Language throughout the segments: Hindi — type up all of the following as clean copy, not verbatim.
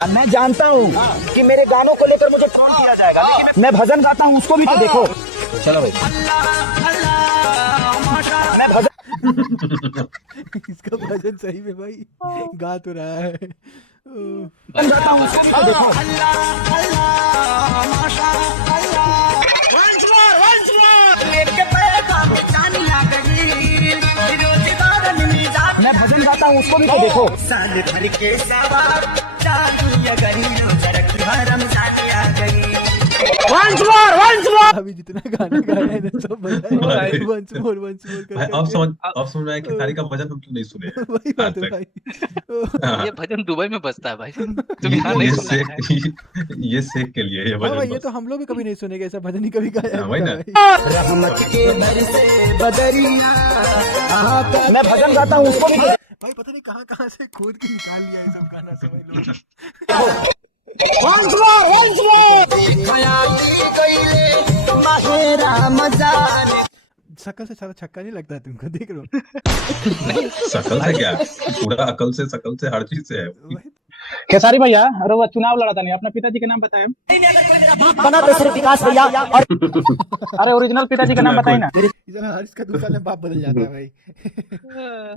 मैं जानता हूँ कि मेरे गानों को लेकर मुझे ट्रोल किया जाएगा, लेकिन मैं भजन गाता हूँ उसको भी तो देखो। चलो भाई, मैं भजन इसका भजन सही में भाई गा तो रहा है। गाता हूँ उसको भी तो देखो। मैं भजन गाता हूँ उसको भी तो देखो। साल भर के सवार अभी जितना गाना गाया है ना सब बताया वंस मोर भाई अब समझ में आया कि सारी का भजन हम क्यों नहीं सुने हैं वही बात है आज तक। भाई। हाँ, ये भजन दुबई में बजता है भाई, तुम यहाँ नहीं सुना है। ये सेक के लिए ये हाँ भजन भाई, ये बस। तो हम लोग भी कभी नहीं सुनेंगे, ऐसा भजन ही कभी गाया हाँ, वही होगा ना। भाई। रहमत के बरसे बदरिया। मैं भजन गाता हूँ उसको भी तो भाई पता नहीं कहाँ से खोद के निकाल लिया ये सब गाना समझ लो। शकल से सारा छक्का नहीं लगता है तुमको, देख रहे हो। शकल से क्या, पूरा अकल से शकल से हर चीज से है। खेसारी भैया, अरे वो चुनाव लड़ा था नहीं, अपना पिताजी के नाम बताए। बना तो सिर्फ विकास भैया और अरे ओरिजिनल पिताजी का नाम बताइए ना। इतना हर इसका दूसरा में बाप बदल जाता है भाई।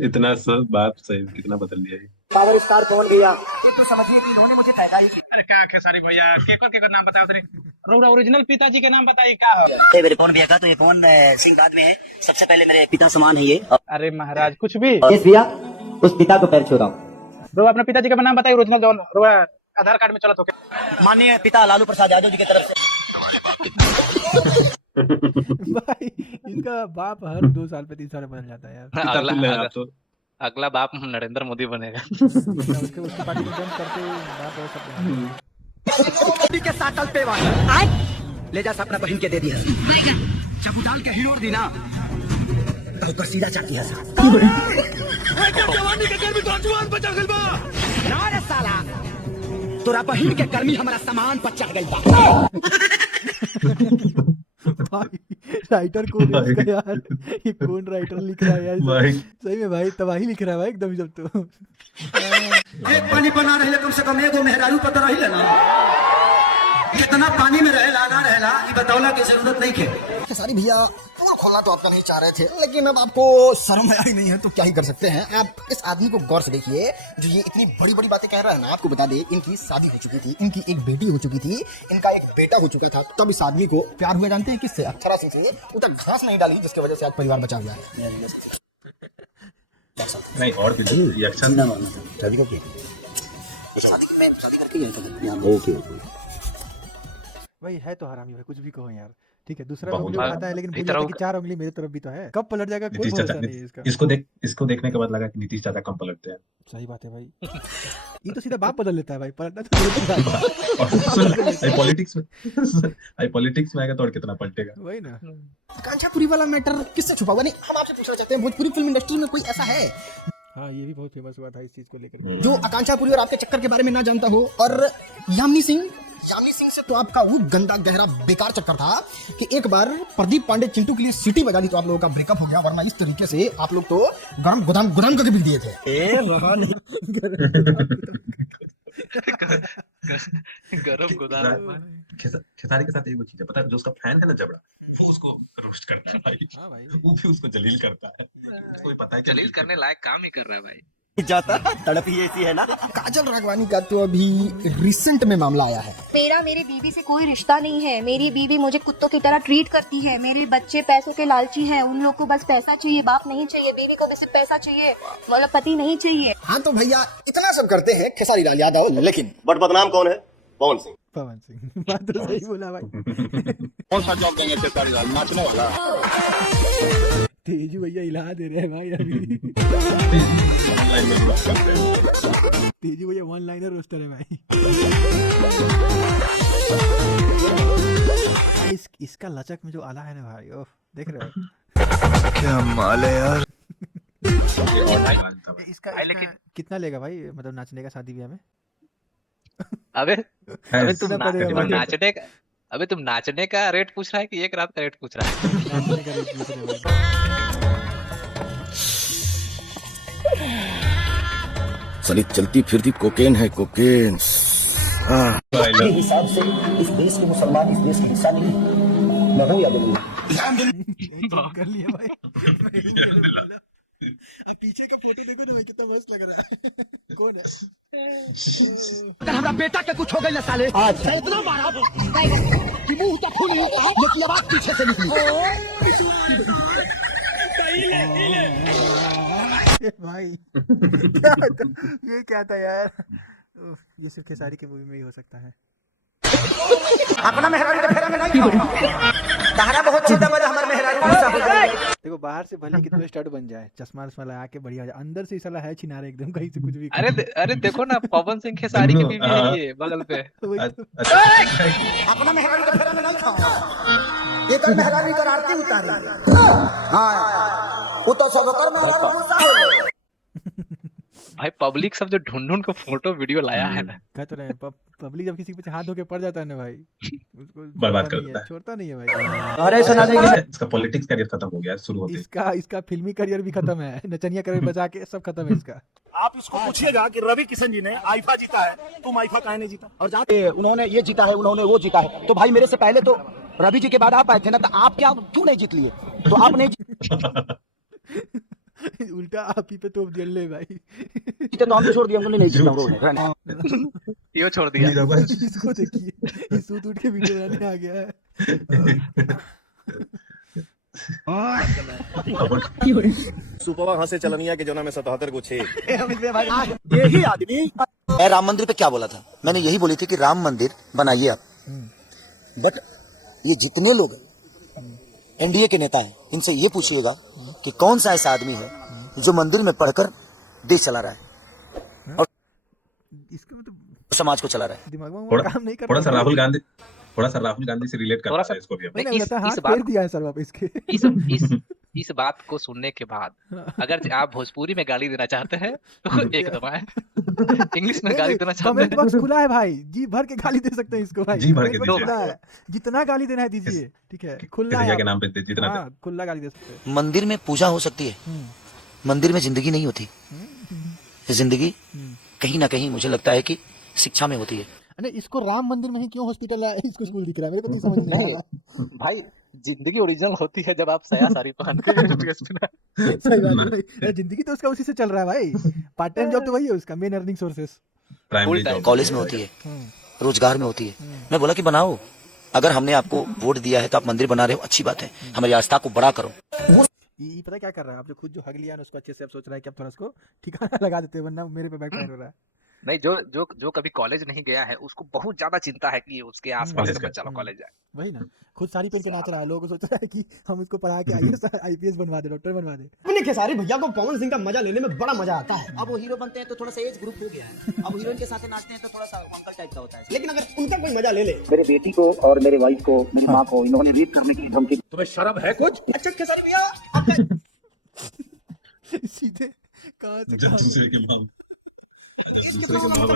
इतना सब बाप सही कितना बदल दिया है। पावर स्टार पवन भैया, ये तो समझिए कि इन्होंने मुझे पैदा ही किया। अरे क्या खेसारी भैया, केकर नाम बताओ तेरी। रोड़ा ओरिजिनल पिताजी के नाम बताइए क्या हो। ये मेरे पवन भैया का, तो ये पवन सिंह बाद में है, सबसे पहले मेरे पिता समान है ये। अरे महाराज कुछ भी। यस भैया, उस पिता को पैर छू रहा हूँ। रोड़ा अपने पिताजी का नाम बताइए ओरिजिनल, जो रोड़ा आधार कार्ड में चला तो। माननीय पिता लालू प्रसाद यादव जी की तरफ से। भाई इसका बाप हर 2 साल पे 3 साल में बदल जाता है यार। अगला बाप नरेंद्र मोदी बनेगा। उसके पार्टी में जंप करते बाप और सब के साटल पे ले जा अपना बहन के दे दिया। जब डाल के हिलोर दी ना तो ऊपर सीधा चाहती है जवानी के गर्मी तो जवान बचा गइल बा ना रे साला, तोरा बहन के गर्मी हमारा सामान बचा गइल बा। भाई राइटर कौन है इसका यार, ये कौन राइटर लिख रहा है यार भाई। सही में भाई तबाही लिख रहा है भाई एकदम जब तो। एक पानी बना रहे कम से कम एगो मेहरारू पता रही लेना, कितना पानी में रहेला ना रहेला ये बतौला की जरूरत नहीं के। खेसारी भैया खोलना तो आपका नहीं चाह रहे थे, लेकिन अब आपको शर्म आया ही नहीं है तो क्या ही कर सकते हैं। आप इस आदमी को गौर से देखिए जो ये इतनी बड़ी बड़ी बातें कह रहा है ना। आपको बता दे, इनकी शादी हो चुकी थी, इनकी एक बेटी हो चुकी थी, इनका एक बेटा हो चुका था, तब इस आदमी को प्यार हुआ जानते हैं किससे? अक्षरा सिंह से। वो तक घास नहीं डाली जिसकी वजह से आज परिवार बचा हुआ है। नहीं और भी रिएक्शन शादी को शादी करके भाई है तो हरामी भाई, कुछ भी कहो यार। ठीक है दूसरा बहुत उंगली बार उठाता है लेकिन भूल इतना जाता है कि 4 उंगली मेरी तरफ भी तो है। कब पलट जाएगा कोई नीतीश भरोसा चाचा, नहीं है इसका। इसको देखने के बाद लगा कि नीतीश चाचा कम पलटते हैं। सही बात है भाई। ये तो सीधा बाप बदल लेता है भाई, पलटना तो दूर की बात है। और पॉलिटिक्स में आएगा तो और कितना पलटेगा। वही ना। आकांक्षापुरी वाला मैटर किससे छुपा हुआ? नहीं, हम आपसे पूछना चाहते हैं भोजपुरी फिल्म इंडस्ट्री में कोई ऐसा है हाँ ये भी बहुत फेमस हुआ था इस चीज को लेकर। जो आकांक्षापुरी और आपके चक्कर के बारे में ना जानता हो? और यामिनी सिंह से तो आपका वो गंदा गहरा बेकार चक्कर था कि एक बार प्रदीप पांडे चिंटू के लिए सीटी बजा दी तो आप लोगों का ब्रेकअप हो गया, वरना इस तरीके से आप लोग तो गरम गोदाम करके बिक दिए थे। गरम गोदाम। खेसारी के साथ एक चीज है पता है, जो उसका फैन है ना जबड़ा, वो उसको रोस्ट करता है भाई। हाँ भाई। वो भी उसको जलील करता है, उसको भी पता है कि जलील करने लायक काम ही कर रहा है भाई। जाता तड़प ही ऐसी है ना। काजल राघवानी का तो अभी रिसेंट में मामला आया है। मेरी बीवी से कोई रिश्ता नहीं है। मेरी बीवी मुझे कुत्तों की तरह ट्रीट करती है। मेरे बच्चे पैसों के लालची हैं, उन लोग को बस पैसा चाहिए, बाप नहीं चाहिए। बीवी को भी सिर्फ पैसा चाहिए, मतलब पति नहीं चाहिए। हाँ तो भैया इतना सब करते हैं खेसारी लाल यादव, लेकिन बट बदनाम कौन है? पवन सिंह। बात तो सही बोला भाई। कौन सा जॉब देंगे खेसारी लाल, नाचने वाला? तेजू भैया हिला दे रहे हैं भाई अभी। तेजू भैया वन लाइनर रोस्टर है भाई। इसका लचक में जो आला है ना भाई, ओह देख रहे हो क्या माल है यार। इसका कितना लेगा भाई, मतलब नाचने का शादी ब्याह में? अबे तुम्हें पड़ेगा नाचने का, अबे तुम नाचने का रेट पूछ रहा है कि एक रात का रेट पूछ रहा है? नाचने का रेट पूछ रहे हैं भाई। साली चलती फिरती कोकेन है, कोकेन। के हिसाब से इस देश के मुसलमान इस देश का हिस्सा नहीं है। मैं हूँ या नहीं? कर लिया भाई। अब पीछे का फोटो देखो ना भाई, कितना मस्त लग रहा है। कौन है? अगर हमारा बेटा के कुछ हो गई ना साले, आज इतना मारा कि मुंह तो खुली लेकिन आवाज पीछे से निकली। भाई ये क्या था यार? उफ, ये सिर्फ खेसारी की मूवी में ही हो सकता है। अपना मेहरारू के फेरा में नहीं तारा बहुत चिंता में हमारे मेहरारू गुस्सा हो जाए। देखो बाहर से भले कितना स्टार्ट बन जाए, चश्मा वश्मा लगा के बढ़िया हो जाए, अंदर से साला है छिनारे एकदम, कहीं से कुछ भी अरे देखो ना, पवन सिंह खेसारी की बीवी है ये बगल पे। वही तो। अपना मेहरारू के फेरा में नहीं खाओ। ये तो मेहरारू की आरती उतारी। हां वो तो सब कर मेहरारू गुस्सा हो। भाई पब्लिक सब जो ढूंढ के फोटो वीडियो लाया है ना, कह तो रहे पब्लिक जब किसी पे हाथ धो के पड़ जाता है ना भाई, उसको बर्बाद छोड़ता कर नहीं देता है, है। छोड़ता नहीं है भाई। अरे सुना देंगे इसका पॉलिटिक्स करियर खत्म हो गया शुरू होते ही। इसका फिल्मी करियर भी खत्म है, नचनिया करियर बचा के सब खत्म है इसका। आप इसको पूछिएगा कि रवि किशन जी ने आईफा जीता है, तुम आईफा काहे नहीं जीता? और जाके उन्होंने ये जीता है, उन्होंने वो जीता है, तो भाई मेरे से पहले तो रवि जी के बाद आप आए थे ना, तो आप क्या क्यों नहीं जीत लिए? तो आप नहीं उल्टा आप ही पे तोप दिया ले भाई। जीते तो हम छोड़ दिए, हमने नहीं जीता। यो छोड़ दिया। इसको देखिए, इस सूट उठ के वीडियो बनाने आ गया है। सुपवा हाथ से चलनिया के जोना में 77 को 6। यही आदमी मैं राम मंदिर पे क्या बोला था? मैंने यही बोली थी कि राम मंदिर बनाइए आप, बट ये जितने लोग एनडीए के नेता हैं, इनसे ये पूछिएगा कि कौन सा ऐसा आदमी है जो मंदिर में पढ़कर देश चला रहा है और इसका मतलब समाज को चला रहा है। दिमाग में थोड़ा काम नहीं कर थोड़ा सा रहा है। राहुल गांधी से रिलेट थोड़ा करता सा- है इसको भी हम। नहीं, नहीं, लगता है इस हाथ बात फेर दिया है सर वापस इसके। इस बात को सुनने के बाद अगर आप भोजपुरी में गाली देना चाहते हैं तो एक दबाएं, इंग्लिश में गाली देना चाहते कमेंट हैं बॉक्स खुला है भाई, जी भर के गाली दे सकते हैं इसको भाई। जी भर के comment box दीजिए। खुला है, जितना गाली देना है दीजिए, ठीक है, खुला किसी है। के नाम पे जितना हाँ, खुला गाली दे सकते हैं। मंदिर में पूजा हो सकती है, मंदिर में जिंदगी नहीं होती। जिंदगी कहीं ना कहीं मुझे लगता है कि शिक्षा में होती है। अरे इसको राम मंदिर में ही क्यों हॉस्पिटल है, इसको स्कूल दिख रहा है, मेरे को नहीं समझ नहीं आ रहा। भाई जिंदगी ओरिजिनल होती है जब आप सया साड़ी पहन के ड्रेस में सही बात है भाई। अरे जिंदगी तो उसका उसी से चल रहा है भाई, पार्ट टाइम जॉब तो वही है उसका, main earning sources. Primary time। Job college में होती है, रोजगार में होती है। मैं बोला कि बनाओ, अगर हमने आपको वोट दिया है तो आप मंदिर बना रहे हो, अच्छी बात है, हमारी आस्था को बड़ा करो। ये पता है क्या कर रहा है, आप जो खुद जो हग लिया ना उसको अच्छे से अब सोच रहा है कि अब थोड़ा उसको ठिकाना लगा देते हैं, वरना मेरे पे बैकफायर हो रहा है। नहीं, जो कभी कॉलेज नहीं गया है उसको बहुत ज्यादा चिंता है कि उसके आसपास कॉलेज का का। बच्चा लोग कॉलेज जाए। वही ना, खुद साड़ी पहन के नाच रहा है, लोगों को सोच रहा है कि हम इसको पढ़ा के आईपीएस बनवा दे, डॉक्टर बनवा दे। अपने खेसारी भैया को पवन सिंह का मजा लेने में बड़ा मजा आता है। अब वो हीरो बनते हैं तो थोड़ा सा एज ग्रुप हो गया है, अब हीरोइन के साथ नाचते हैं तो थोड़ा सा अंकल टाइप का होता है। लेकिन अगर उनका कोई मजा ले ले, मेरे बेटी को और मेरे वाइफ को, मेरी माँ को इन्होंने रेप करने की धमकी। तुम्हें शर्म है कुछ? अच्छा खेसारी भैया आपका सीधे कहाँ से जब कहाँ। दूसरे की मां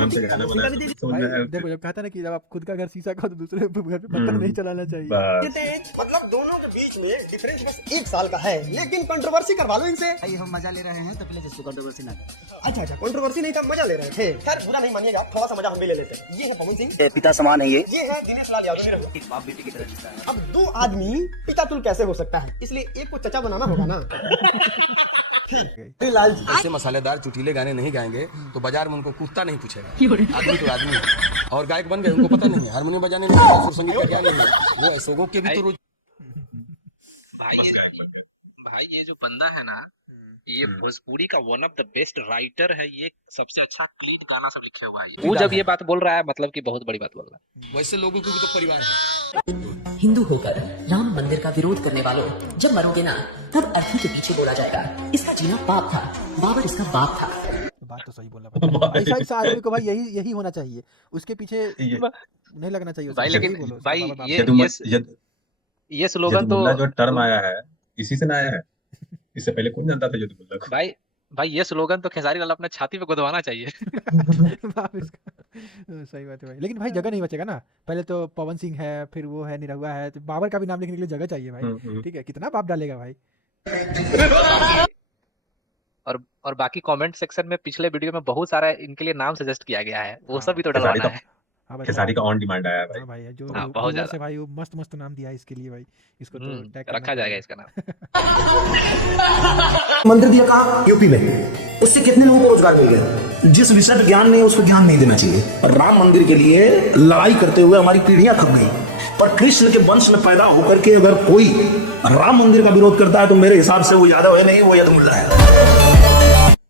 से गाना बना समझ में आया। देखो जब कहता ना कि जब आप खुद का घर शीशा का हो तो दूसरे घर पे पत्थर नहीं चलाना चाहिए। बस। मतलब दोनों के बीच में डिफरेंस बस 1 साल का है, लेकिन कंट्रोवर्सी करवा लो इनसे। हम मजा ले रहे हैं तो प्लीज इसको कंट्रोवर्सी ना करें। अच्छा कंट्रोवर्सी नहीं था, मजा ले रहे थे। खैर बुरा नहीं मानिएगा, थोड़ा सा मजा हम भी ले लेते हैं। ये है पवन सिंह, पिता समान है ये ये है दिनेश लाल यादव निरहुआ। बाप बेटी की तरह जीता है। अब 2 आदमी पिता तुल कैसे हो सकता है, इसलिए एक को चचा बनाना होगा ना। लाल जी ऐसे मसालेदार चुटीले गाने नहीं गाएंगे तो बाजार में उनको कुत्ता नहीं पूछेगा। आदमी तो आदमी है, और गायक बन गए उनको पता नहीं है हारमोनियम बजाने नहीं आता, सुर संगीत का क्या नहीं है। वो ऐसों के भी तो रोज भाई ये जो बंदा है ना, ये भोजपुरी का one of the best writer है, ये सबसे अच्छा क्लीन गाना सब लिखा हुआ है। वो जब ये बात बोल रहा है मतलब कि बहुत बड़ी बात बोल रहा है। वैसे लोगों को भी तो परिवार है। हिंदू होकर राम मंदिर का विरोध करने वालों, जब मरोगे ना तब अर्थी के पीछे बोला जाएगा इसका जीना पाप था, बाबर इसका बाप था। बात तो सही बोला भाई। ऐसा आदमी को भाई यही होना चाहिए, उसके पीछे नहीं लगना चाहिए भाई। उसको, लेकिन यही बोलो, भाई बाबा बाप। ये स्लोगन तो जो टर्म आया है इसी से ना आया है, इससे पहले कौन जानता था यदुमुल्ला को? भाई ये स्लोगन तो खेसारी लाल अपने छाती पे गुदवाना चाहिए। बाप इसका। सही बात है भाई, लेकिन भाई जगह नहीं बचेगा ना। पहले तो पवन सिंह है, फिर वो है निरहुआ है, तो बाबर का भी नाम लिखने के लिए जगह चाहिए भाई। ठीक है, कितना बाप डालेगा भाई। और बाकी कमेंट सेक्शन में पिछले वीडियो में बहुत सारा इनके लिए नाम सजेस्ट किया गया है, वो सब भी तो डलवाना है। हाँ भाई खेसारी का ऑन डिमांड आया है भाई। हाँ भाई जो हाँ, बहुत व्यूअर्स ज्यादा। है भाई वो मस्त मस्त नाम दिया है इसके लिए भाई, इसको तो टैग करना रखा जाएगा पड़ेगा। इसका नाम। मंदिर दिया कहाँ? यूपी में। उससे कितने लोगों को रोजगार मिल गया? जिस विषय में ज्ञान नहीं है उसको ज्ञान नहीं देना चाहिए। और राम मंदिर के लिए लड़ाई करते हुए हमारी पीढ़ियां थक गई, पर कृष्ण के वंश में पैदा होकर के अगर कोई राम मंदिर का विरोध करता है तो मेरे हिसाब से वो यादव है नहीं, वो यदुमुल्ला है।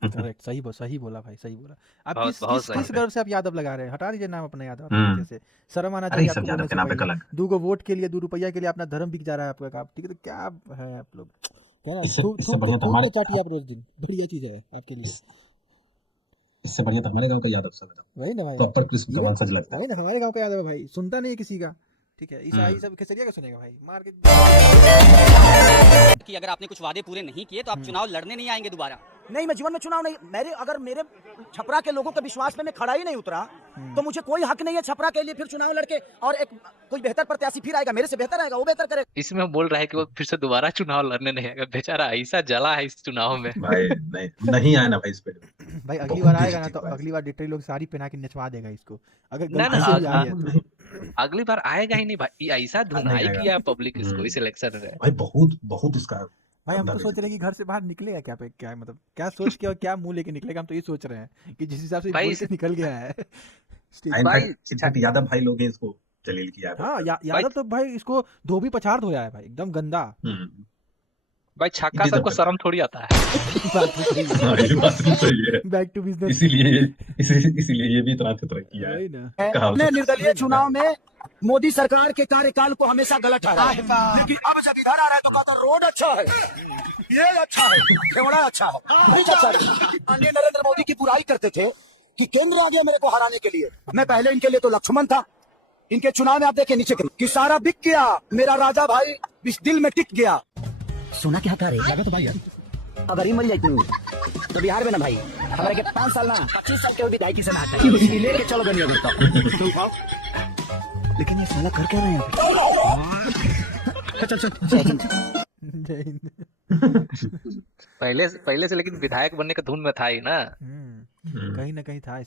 करेक्ट, सही बोला भाई, सही बोला। आप बहुत- किस बहुत किस सही किस है। गर्व से आप यादव लगा रहे हैं? हटा दीजिए नाम अपना यादव हम्म। पीछे से। शर्म आना अरे चाहिए सब आपको यादव बोलने के से नाम पे पहले। कलंक। 2 गो वोट के लिए 2 रुपया के लिए अपना धर्म बिक जा रहा है आपका काम, ठीक है? तो क्या है आप लोग, क्या ना इससे थूक बढ़िया तो हमारे चाटिए आप रोज दिन, बढ़िया चीज है आपके लिए। इससे बढ़िया तो हमारे गांव का यादव सब है, वही ना भाई, प्रॉपर कृष्ण का वंशज लगता है। वही ना हमारे गांव का यादव है भाई, सुनता नहीं है किसी का, ठीक है? ईसाई सब खेसरिया का सुनेगा भाई, मार के। कि अगर आपने कुछ वादे पूरे नहीं किए तो आप चुनाव लड़ने नहीं आएंगे दोबारा। नहीं, मैं जीवन में चुनाव नहीं, मेरे छपरा के लोगों के विश्वास में मैं खड़ा ही नहीं उतरा तो मुझे कोई हक नहीं है छपरा के लिए फिर चुनाव लड़के और एक कोई बेहतर प्रत्याशी फिर आएगा, मेरे से बेहतर आएगा, वो बेहतर करेगा। इसमें हम बोल रहा है कि वो फिर से दोबारा चुनाव लड़ने नहीं आएगा, बेचारा ऐसा जला है इस चुनाव में। भाई नहीं आया ना भाई इस पे। भाई अगली बहुत बार आएगा ना बेइज्जती तो हुआ है। अगली बार डिटेल लोग साड़ी पहना के नचवा देगा इसको, अगर ना गलती ना से भी आ गया तो। अगली बार आएगा ही नहीं भाई, ऐसा धुनाई नहीं आएगा। किया पब्लिक इसको इस इलेक्शन में। भाई बहुत इसका भाई हम गंदा तो सोच रहे हैं कि घर से बाहर निकलेगा क्या पे, क्या मतलब क्या सोच के और क्या मुंह लेके निकलेगा, हम तो ये सोच रहे हैं कि जिस हिसाब से भाई बोल के निकल गया है स्टेज पे। भाई, इनफैक्ट यादव भाई लोग हैं इसको जलील किया है। हाँ यादव तो भाई इसको धोबी पछाड़ धोया है भाई, एकदम गंदा। भाई छक्का ये सबको सब शर्म थोड़ी आता है। हाँ, ये बात तो सही है। Back to business. इसीलिए ये भी इतना तरह किया है। वही ना। कहावत हमने निर्दलीय चुनाव में मोदी सरकार के कार्यकाल को हमेशा गलत ठहराया, लेकिन अब जब इधर आ रहा है तो कहता रोड अच्छा है, ये अच्छा है, खेवड़ा अच्छा है, ब्रिज अच्छा है। माननीय नरेंद्र मोदी की बुराई करते थे कि केंद्र आ गया मेरे को हराने के लिए, मैं पहले इनके लिए तो लक्ष्मण था। इनके चुनाव में आप देखिए नीचे कि सारा बिक गया, मेरा राजा भाई इस दिल में टिक गया। सोना क्या था रे लगा तो भाई अगर ही मिल जाए तो बिहार में ना भाई हमारे के 5 साल ना 25 साल के विधायकी से ना लेके चलो गनिया तो। लेकिन ये साला कर क्या रहे हैं? चल जय हिंद। पहले से लेकिन विधायक बनने का धुन में था ही ना। कहीं ना कहीं था